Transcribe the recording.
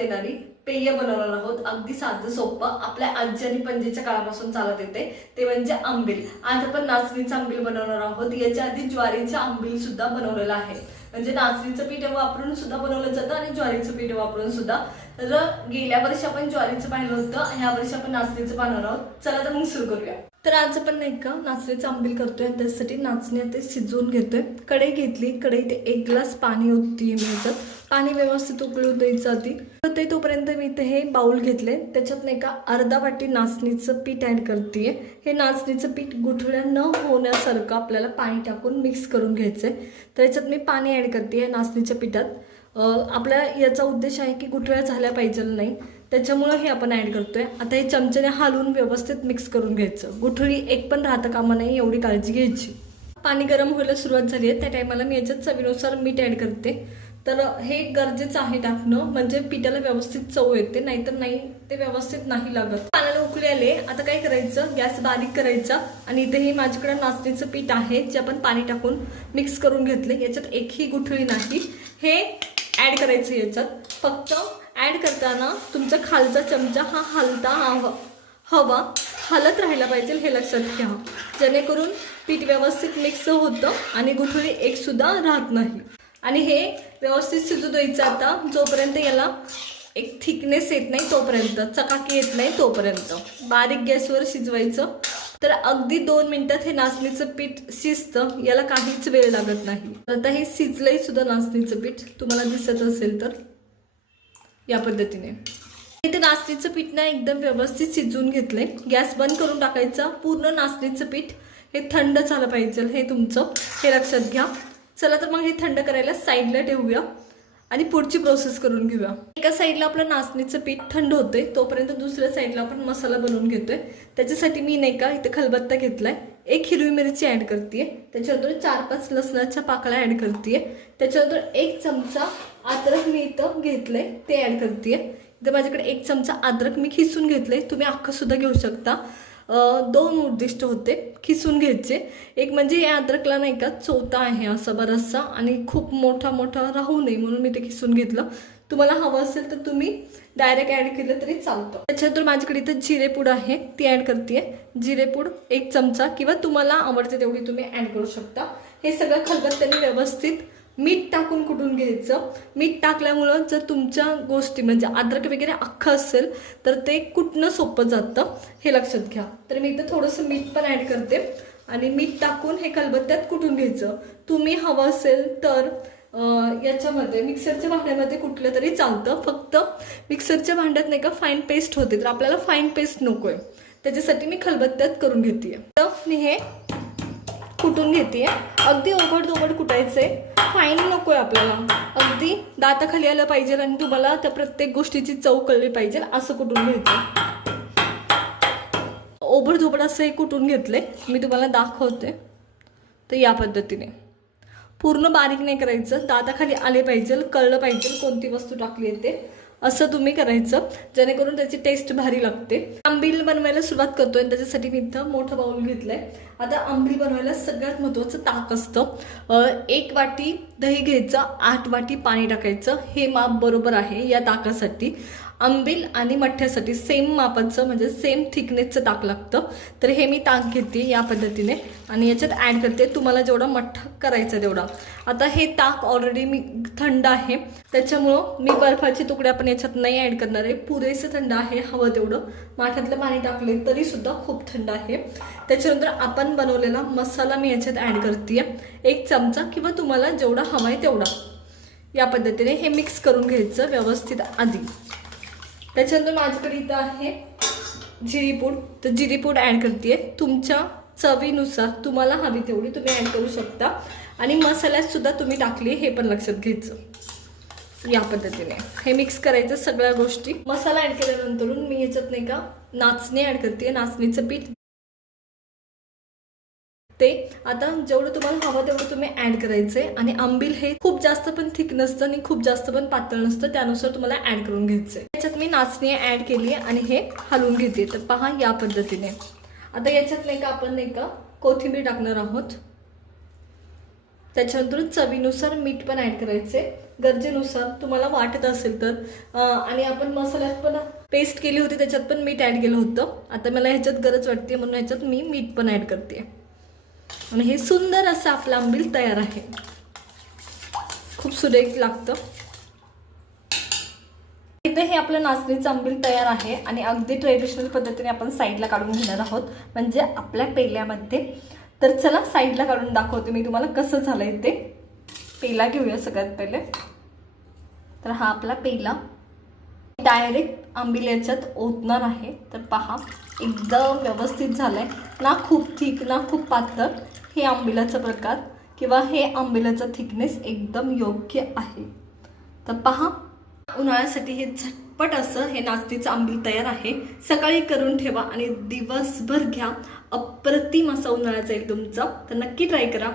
कामात येणारी पेय बनवणार आहोत. अगदी साधं सोपं आपल्या आजी आणि पणजीच्या काळापासून चालत येते, ते म्हणजे आंबील. आज आपण नाचणीचं आंबील बनवणार आहोत. याच्या आधी ज्वारीचं आंबील सुद्धा बनवलेलं आहे. म्हणजे नाचणीचं पीठ वापरून सुद्धा बनवलं जातं आणि ज्वारीचं पीठ वापरून सुद्धा. तर गेल्या वर्षी आपण ज्वारीचं पाहिलं होतं, ह्या वर्षी आपण नाचणीचं पाहणार आहोत. चला तर मग सुरू करूया. तर आज आपण नाही का नाचणीचं आंबील करतोय. त्यासाठी नाचणी ते शिजवून घेतोय. कढई घेतली, कढईत 1 ग्लास पाणी ओततीये मी. याच्यात पाणी व्यवस्थित उकळू द्यायचं आधी. ते तोपर्यंत मी इथे हे बाउल घेतले, त्याच्यात नाही का अर्धा वाटी नाचणीचं पीठ ऍड करतेय. हे नाचणीचं पीठ गुठळ्या न होण्यासारखं आपल्याला पाणी टाकून मिक्स करून घ्यायचंय. तर याच्यात मी पाणी ऍड करते नाचणीच्या पिठात. आपल्या याचा उद्देश आहे की गुठळ्या झाल्या पाहिजे नाही, त्याच्यामुळे हे आपण ऍड करतोय. आता हे चमच्याने हलवून व्यवस्थित मिक्स करून घ्यायचं. गुठळी एक पण राहता कामा नये एवढी काळजी घ्यायची. पाणी गरम व्हायला सुरुवात झाली आहे, त्या टायमाला मी याच्यात चवीनुसार मीठ ऍड करते. तर हे गरजेचं आहे टाकणं, म्हणजे पिठाला व्यवस्थित चव येते, नाहीतर नाही ते व्यवस्थित नाही लागत. पाण्याला उकळी आले, आता काय करायचं, गॅस बारीक करायचा. आणि इथे हे माझ्याकडे नाचणीचं पीठ आहे जे आपण पाणी टाकून मिक्स करून घेतले. याच्यात एकही गुठळी नाही. हे ऍड करायचं याच्यात. फक्त ऍड करताना तुमचा खालचा चमचा हा हलता हवा हलत राहायला पाहिजे, हे लक्षात घ्या. जेणेकरून पीठ व्यवस्थित मिक्स होतं आणि गुठळी एक सुद्धा राहत नाही. आणि हे व्यवस्थित शिजू द्यायचं आता, जोपर्यंत याला एक थिकनेस येत नाही तोपर्यंत, चकाकी येत नाही तोपर्यंत बारीक गॅसवर शिजवायचं. तर अगदी 2 मिनिटात हे नाचणीचं पीठ शिजतं, याला काहीच वेळ लागत नाही. आता हे शिजलंय सुद्धा नाचणीचं पीठ, तुम्हाला दिसत असेल तर या पद्धतीने. इथे नाचणीचं पीठ ना एकदम व्यवस्थित शिजवून घेतलंय. गॅस बंद करून टाकायचा. पूर्ण नाचणीचं पीठ हे थंड झालं पाहिजे, हे तुमचं हे लक्षात घ्या. चला तर मग हे थंड करायला साईडला ठेवूया आणि पुढची प्रोसेस करून घेऊया. एका साईडला आपलं नाचणीचं पीठ थंड होतंय, तोपर्यंत दुसऱ्या साईडला आपण मसाला बनवून घेतोय. त्याच्यासाठी मी नाही का इथे खलबत्ता घेतलाय. 1 हिरवी मिरची ऍड करतेय, त्याच्यानंतर 4-5 लसणाच्या पाकळ्या ऍड करतेय. त्याच्यानंतर 1 चमचा अद्रक मी इथं घेतलंय, ते ऍड करतेय. इथं माझ्याकडे 1 चमचा अद्रक मी खिसून घेतलंय, तुम्ही अख्खं सुद्धा घेऊ शकता. 2 उद्दिष्ट होते खिसून घ्यायचे. एक म्हणजे या अद्रकला नाही का चोथा आहे असा बराचसा, आणि खूप मोठा राहू नये म्हणून मी ते खिसून घेतलं. तुम्हाला हवं असेल तर तुम्ही डायरेक्ट ऍड केलं तरी चालतं. त्याच्यानंतर माझ्याकडे इथं जिरेपूड आहे, ती ऍड करते. जिरेपूड 1 चमचा किंवा तुम्हाला आवडते तेवढी तुम्ही ऍड करू शकता. हे सगळं खलबत्त्याने व्यवस्थित मीठ टाकून कुटून घ्यायचं. मीठ टाकल्यामुळं जर तुमच्या गोष्टी म्हणजे अद्रक वगैरे अख्खं असेल तर ते कुटणं सोपं जातं, हे लक्षात घ्या. तर मी इथं थोडंसं मीठ पण ऍड करते आणि मीठ टाकून हे खलबत्त्यात कुटून घ्यायचं. तुम्ही हवं असेल तर याच्यामध्ये मिक्सरच्या भांड्यामध्ये कुठलं तरी चालतं. फक्त मिक्सरच्या भांड्यात नाही का फाईन पेस्ट होते, तर आपल्याला फाईन पेस्ट नकोय, त्याच्यासाठी मी खलबत्त्यात करून घेते. तर मी हे कुटून घेते. अगदी ओबड कुटायचंय, फाईन नकोय आपल्याला. अगदी दाताखाली आलं पाहिजे आणि तुम्हाला त्या प्रत्येक गोष्टीची चव कळली पाहिजे असं कुटून घ्यायचं. ओबड असं हे कुटून घेतलंय, मी तुम्हाला दाखवते. तर या पद्धतीने पूर्ण बारीक नाही करायचं, दाताखाली आले पाहिजे, कळलं पाहिजे कोणती वस्तू टाकली येते, असं तुम्ही करायचं, जेणेकरून त्याची टेस्ट भारी लागते. आंबील बनवायला सुरुवात करतोय, त्याच्यासाठी मी इथं मोठं बाउल घेतलंय. आता आंबील बनवायला सगळ्यात महत्त्वाचं ताक असतं. 1 वाटी दही घ्यायचं, 8 वाटी पाणी टाकायचं, हे माप बरोबर आहे या ताकासाठी. आंबील आणि मठ्ठ्यासाठी सेम मापाचं म्हणजे सेम थिकनेसचं ताक लागतं. तर हे मी ताक घेते या पद्धतीने आणि याच्यात ॲड करते, तुम्हाला जेवढा मठ्ठा करायचा तेवढा. आता हे ताक ऑलरेडी मी थंड आहे, त्याच्यामुळं मी बर्फाचे तुकडे आपण याच्यात नाही ॲड करणार आहे. पुरेसं थंड आहे, हवं तेवढं. माठातलं पाणी टाकले तरी सुद्धा खूप थंड आहे. त्याच्यानंतर आपण बनवलेला मसाला मी याच्यात ॲड करते, 1 चमचा किंवा तुम्हाला जेवढा हवा आहे तेवढा. या पद्धतीने हे मिक्स करून घ्यायचं व्यवस्थित आधी. त्याच्यानंतर माझ्याकडे इथं आहे जिरीपूड, तर जिरीपूड ॲड करते. तुमच्या चवीनुसार तुम्हाला हवी तेवढी तुम्ही ॲड करू शकता. आणि मसाल्यात सुद्धा तुम्ही टाकली हे पण लक्षात घ्यायचं. या पद्धतीने हे मिक्स करायचं सगळ्या गोष्टी. मसाला ॲड केल्यानंतर मी याच्यात नाही का नाचणी ॲड करते, नाचणीचं पीठ. ते आता जेवढं तुम्हाला हवं तेवढं तुम्ही ॲड करायचंय. आणि आंबील हे खूप जास्त पण थिक नसतं आणि खूप जास्त पण पातळ नसतं, त्यानुसार तुम्हाला ॲड करून घ्यायचंय. याच्यात मी नाचणी ॲड केली आणि हे हलवून घेते. तर पहा या पद्धतीने. आता याच्यात नाही का आपण नाही का कोथिंबीर टाकणार आहोत. त्याच्यानंतर चवीनुसार मीठ पण ॲड करायचे. गरजेनुसार तुम्हाला वाटत असेल तर. आणि आपण मसाल्यात पण पेस्ट केली होती, त्याच्यात पण मीठ ॲड केलं होतं. आता मला ह्याच्यात गरज वाटते म्हणून ह्याच्यात मी मीठ पण ॲड करते. आणि हे सुंदर असं आपलं आंबील तयार आहे. खूप सुरेख लागतं. इथे हे आपलं नाचणीचं आंबील तयार आहे आणि अगदी ट्रेडिशनल पद्धतीने आपण साईडला काढून घेणार आहोत, म्हणजे आपल्या पेल्यामध्ये. तर चला साईडला काढून दाखवते मी तुम्हाला कसं झालंय ते. पेला घेऊया सगळ्यात पहिले. तर हा आपला पेला डायरेक्ट आंबील याच्यात ओतणार आहे. तर पहा एकदम व्यवस्थित झालंय, ना खूप थिक ना खूप पातळ. हे आंबिलाचा प्रकार किंवा हे आंबिलाचा थिकनेस एकदम योग्य आहे. तर पहा, उन्हाळ्यासाठी हे झटपट असं हे नाचणीचं आंबील तयार आहे. सकाळी करून ठेवा आणि दिवसभर घ्या. अप्रतिम असा उन्हाळा जाईल तुमचा. तर नक्की ट्राय करा.